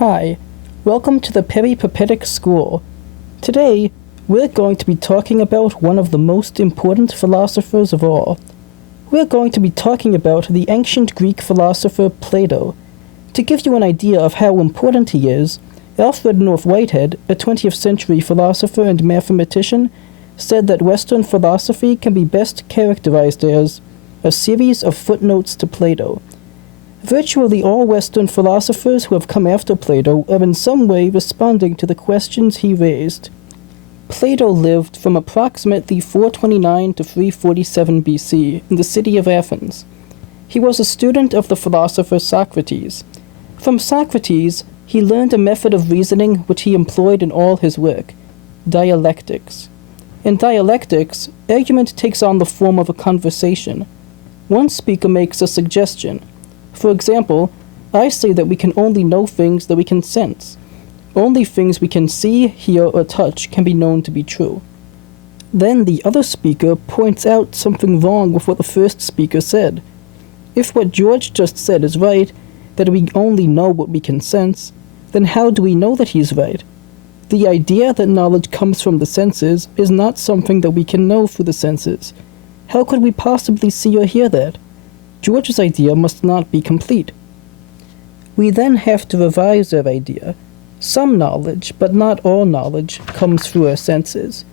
Hi, welcome to the Peripuppetic School. Today, we're going to be talking about one of the most important philosophers of all. We're going to be talking about the ancient Greek philosopher Plato. To give you an idea of how important he is, Alfred North Whitehead, a 20th century philosopher and mathematician, said that Western philosophy can be best characterized as a series of footnotes to Plato. Virtually all Western philosophers who have come after Plato are in some way responding to the questions he raised. Plato lived from approximately 429 to 347 BC in the city of Athens. He was a student of the philosopher Socrates. From Socrates, he learned a method of reasoning which he employed in all his work, dialectics. In dialectics, argument takes on the form of a conversation. One speaker makes a suggestion. For example, I say that we can only know things that we can sense. Only things we can see, hear, or touch can be known to be true. Then the other speaker points out something wrong with what the first speaker said. If what George just said is right, that we only know what we can sense, then how do we know that he's right? The idea that knowledge comes from the senses is not something that we can know through the senses. How could we possibly see or hear that? George's idea must not be complete. We then have to revise our idea. Some knowledge, but not all knowledge, comes through our senses.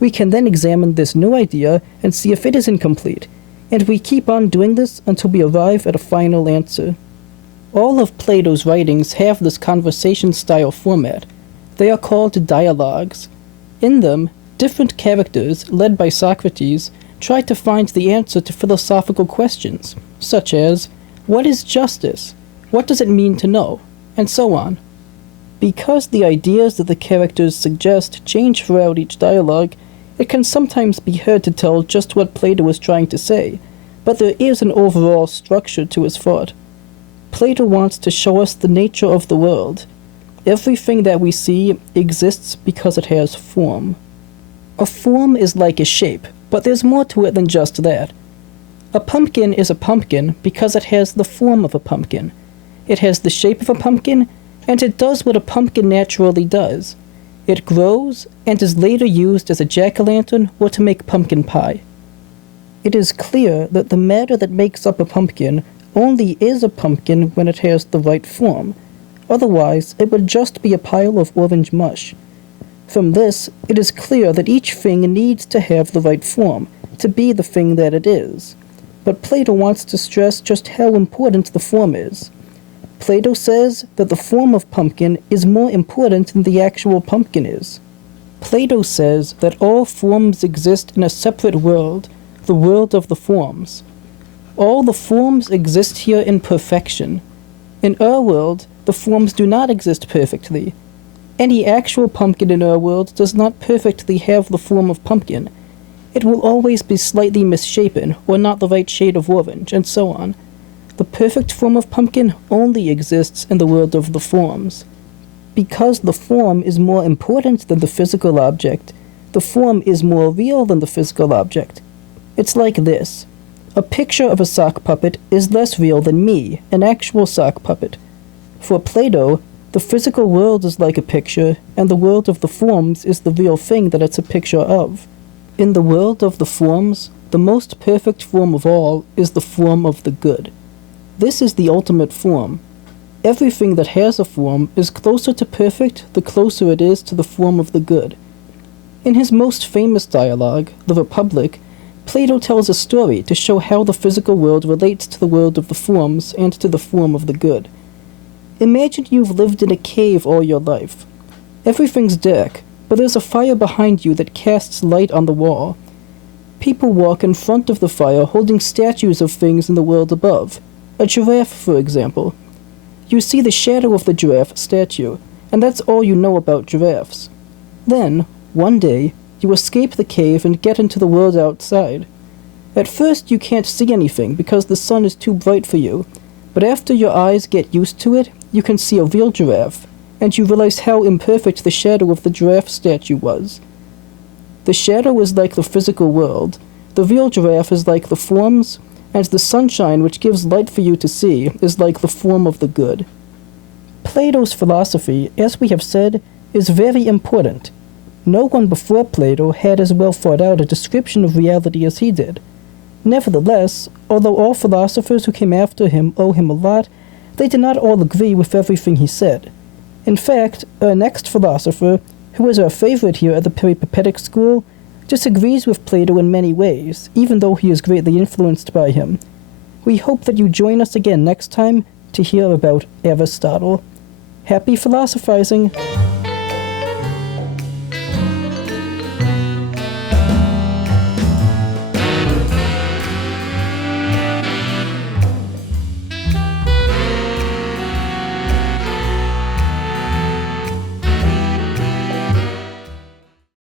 We can then examine this new idea and see if it is incomplete, and we keep on doing this until we arrive at a final answer. All of Plato's writings have this conversation-style format. They are called dialogues. In them, different characters, led by Socrates, try to find the answer to philosophical questions, such as, what is justice? What does it mean to know? And so on. Because the ideas that the characters suggest change throughout each dialogue, it can sometimes be hard to tell just what Plato was trying to say, but there is an overall structure to his thought. Plato wants to show us the nature of the world. Everything that we see exists because it has form. A form is like a shape, but there's more to it than just that. A pumpkin is a pumpkin because it has the form of a pumpkin. It has the shape of a pumpkin, and it does what a pumpkin naturally does. It grows, and is later used as a jack-o'-lantern or to make pumpkin pie. It is clear that the matter that makes up a pumpkin only is a pumpkin when it has the right form. Otherwise, it would just be a pile of orange mush. From this, it is clear that each thing needs to have the right form, to be the thing that it is. But Plato wants to stress just how important the form is. Plato says that the form of pumpkin is more important than the actual pumpkin is. Plato says that all forms exist in a separate world, the world of the forms. All the forms exist here in perfection. In our world, the forms do not exist perfectly. Any actual pumpkin in our world does not perfectly have the form of pumpkin. It will always be slightly misshapen, or not the right shade of orange, and so on. The perfect form of pumpkin only exists in the world of the forms. Because the form is more important than the physical object, the form is more real than the physical object. It's like this. A picture of a sock puppet is less real than me, an actual sock puppet. For Plato, the physical world is like a picture, and the world of the forms is the real thing that it's a picture of. In the world of the forms, the most perfect form of all is the form of the good. This is the ultimate form. Everything that has a form is closer to perfect the closer it is to the form of the good. In his most famous dialogue, The Republic, Plato tells a story to show how the physical world relates to the world of the forms and to the form of the good. Imagine you've lived in a cave all your life. Everything's dark, but there's a fire behind you that casts light on the wall. People walk in front of the fire holding statues of things in the world above. A giraffe, for example. You see the shadow of the giraffe statue, and that's all you know about giraffes. Then, one day, you escape the cave and get into the world outside. At first you can't see anything because the sun is too bright for you, but after your eyes get used to it, you can see a real giraffe, and you realize how imperfect the shadow of the giraffe statue was. The shadow is like the physical world, the real giraffe is like the forms, and the sunshine which gives light for you to see is like the form of the good. Plato's philosophy, as we have said, is very important. No one before Plato had as well thought out a description of reality as he did. Nevertheless, although all philosophers who came after him owe him a lot, they did not all agree with everything he said. In fact, our next philosopher, who is our favorite here at the Peripuppetic School, disagrees with Plato in many ways, even though he is greatly influenced by him. We hope that you join us again next time to hear about Aristotle. Happy philosophizing!